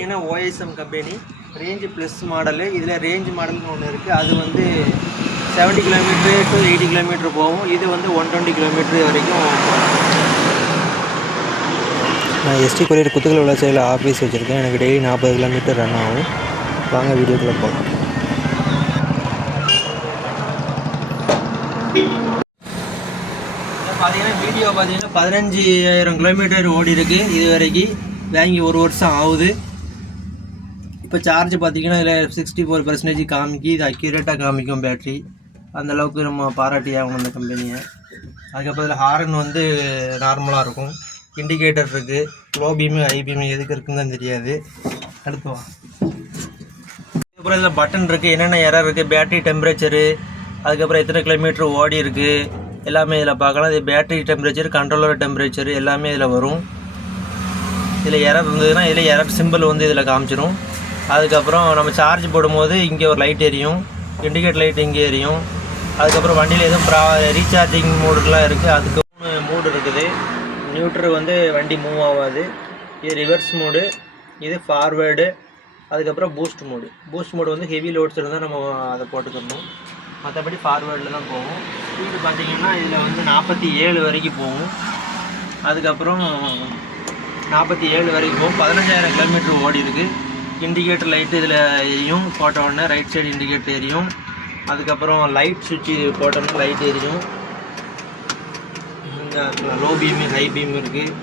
பார்த்தீங்கன்னா OSM company range plus model. இதில் range மாடல்னு ஒன்று இருக்குது. அது வந்து 70 கிலோமீட்டர் டு 80 கிலோமீட்டர் போகும். இது வந்து 120 கிலோமீட்டர் வரைக்கும் போகும். நான் எஸ்டி கொரியர் குத்துக்கல் விளைச்சலில் ஆஃபீஸ் வச்சுருக்கேன். எனக்கு டெய்லி 40 கிலோமீட்டர் ரன் ஆகும். வாங்க வீடியோக்குள்ளே போகலாம். பார்த்தீங்கன்னா வீடியோ பார்த்தீங்கன்னா 15,000 கிலோமீட்டர் ஓடி இருக்குது. இது வரைக்கும் வாங்கி 1 வருஷம் ஆகுது. இப்போ சார்ஜ் பார்த்தீங்கன்னா இதில் 64% காமிக்கி. இது அக்யூரேட்டாக காமிக்கும் பேட்ரி. அந்தளவுக்கு நம்ம பாராட்டி ஆகணும் அந்த கம்பெனியை. அதுக்கப்புறம் இதில் ஹாரன் வந்து நார்மலாக இருக்கும். இண்டிகேட்டர் இருக்குது. லோ பீமு ஹை பீமு எதுக்கு இருக்குன்னு தெரியாது. அடுத்து வா. அதுக்கப்புறம் இதில் பட்டன் இருக்குது. என்னென்ன எரர் இருக்குது, பேட்ரி டெம்பரேச்சரு, அதுக்கப்புறம் எத்தனை கிலோமீட்டர் ஓடி இருக்குது எல்லாமே இதில் பார்க்கலாம். இது பேட்டரி டெம்பரேச்சர், கண்ட்ரோலர் டெம்பரேச்சர் எல்லாமே இதில் வரும். இதில் எரர் இருந்ததுன்னா இதில் எரர் சிம்பிள் வந்து இதில் காமிச்சிடும். அதுக்கப்புறம் நம்ம சார்ஜ் போடும்போது இங்கே ஒரு லைட் எரியும், இண்டிகேட்டர் லைட் இங்கே எரியும். அதுக்கப்புறம் வண்டியில் எதுவும் ரீசார்ஜிங் மூடுலாம் இருக்குது. அதுக்கு 3 மூடு இருக்குது. நியூட்ரல் வந்து வண்டி மூவ் ஆகாது. இது ரிவர்ஸ் மூடு, இது ஃபார்வேர்டு, அதுக்கப்புறம் பூஸ்ட் மூடு. பூஸ்ட் மூடு வந்து ஹெவி லோட்ஸ் இருந்தால் நம்ம அதை போட்டுக்கணும். மற்றபடி ஃபார்வேர்டில் தான் போகும். ஸ்பீடு பார்த்திங்கன்னா இதில் வந்து 47 வரைக்கும் போகும். அதுக்கப்புறம் 47 வரைக்கும் போகும். 15,000 கிலோமீட்டர் ஓடி இருக்குது. இண்டிகேட்டர் லைட்டு இதில் எரியும். போட்டோடனே ரைட் சைடு இண்டிகேட்டர் எரியும். அதுக்கப்புறம் லைட் சுவிட்சு போட்டோன்னா லைட் எரியும். இங்கே லோ பீமு ஹை பீம் இருக்குது.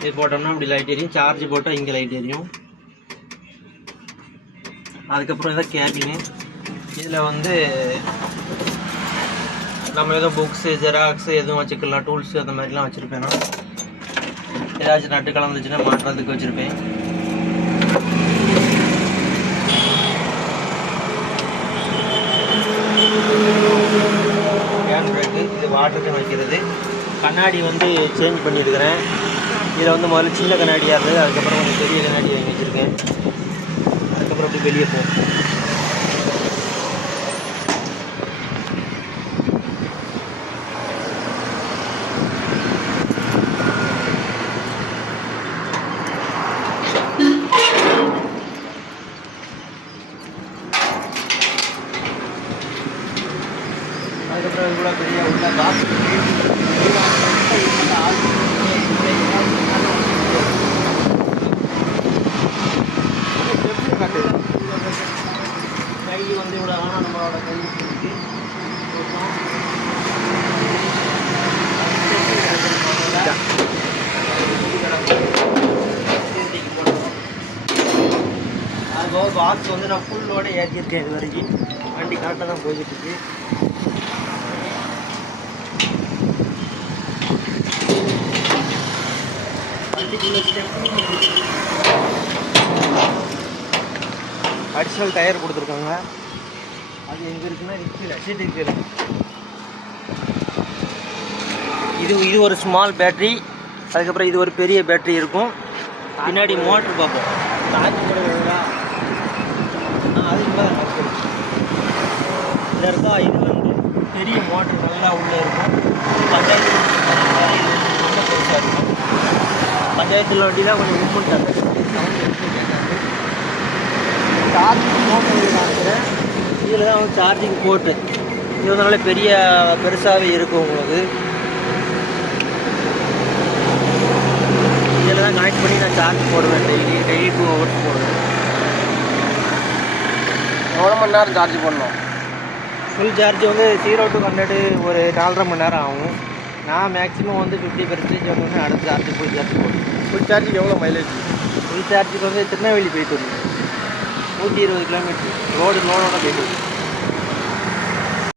இது போட்டோம்னா அப்படி லைட் எரியும். சார்ஜ் போட்டால் இங்கே லைட் எரியும். அதுக்கப்புறம் இதான் கேபினு. இதில் வந்து நம்ம எதுவும் புக்ஸு, ஜெராக்ஸு எதுவும் வச்சுக்கலாம். டூல்ஸு அந்த மாதிரிலாம் வச்சுருப்பேன். நான் ஏதாச்சும் நட்டு கலந்துச்சுன்னா மாட்டுறதுக்கு வச்சுருப்பேன். ஹேண்ட் பிரேக்கு, இது வாட்டருக்கு வைக்கிறது. கண்ணாடி வந்து சேஞ்ச் பண்ணியிருக்கிறேன். இதில் வந்து முதல்ல சின்ன கண்ணாடியாக இருந்தது. அதுக்கப்புறம் கொஞ்சம் பெரிய கண்ணாடி வாங்கி வச்சுருக்கேன். அதுக்கப்புறம் அப்படி வெளியே போகும். அதுக்கப்புறம் இவ்வளோ பெரிய உள்ள பாக்ஸ் கை வந்து இவ்வளோ ஆனால் நம்மளோட கை அதுபோக பாக்ஸ் வந்து நான் ஃபுல்லோட ஏற்றிருக்கேன். இது வரைக்கும் வண்டி கரெக்டாக தான் போய்கிட்டு இருக்கு. அடிஷ்னல் டயர் கொடுத்துருக்காங்க. அது எங்கே இருக்குன்னா கீழே சீட்டு கீழே. இது ஒரு ஸ்மால் பேட்ரி. அதுக்கப்புறம் இது ஒரு பெரிய பேட்ரி இருக்கும். பின்னாடி மோட்ரு பார்ப்போம். சார்ஜ் போடுறா அதுக்கு தான் இதில் இருக்கா. இது வந்து பெரிய மோட்ரு நல்லா உள்ளே இருக்கும். பஞ்சாயத்து ரொம்ப பெருசாக இருக்கும். பஞ்சாயத்தில் வண்டி தான் கொஞ்சம் மூவ்மெண்ட் ஆகுது. சார்ஜிங் போட்டு காமிக்கிறேன். இதில் தான் வந்து சார்ஜிங் போட்டு இது வந்து பெரிய பெருசாகவே இருக்கும் உங்களுக்கு. இதில் தான் கனெக்ட் பண்ணி நான் சார்ஜ் போடுவேன். டெய்லி 2 ஹவர்ஸ் போடுவேன். எவ்வளோ மணி நேரம் சார்ஜ் பண்ணணும்? ஃபுல் சார்ஜ் வந்து 0 to 100 ஒரு 4.5 மணி நேரம் ஆகும். நான் மேக்ஸிமம் வந்து 50% வந்து அடுத்த சார்ஜ் ஃபுல் சார்ஜ் போடுவேன். ஃபுல் சார்ஜுக்கு எவ்வளோ மைலேஜ்? ஃபுல் சார்ஜுக்கு வந்து திருநெல்வேலி போயிட்டு வருது. 120 கிலோமீட்டர் லோடோட போயிட்டு வருது.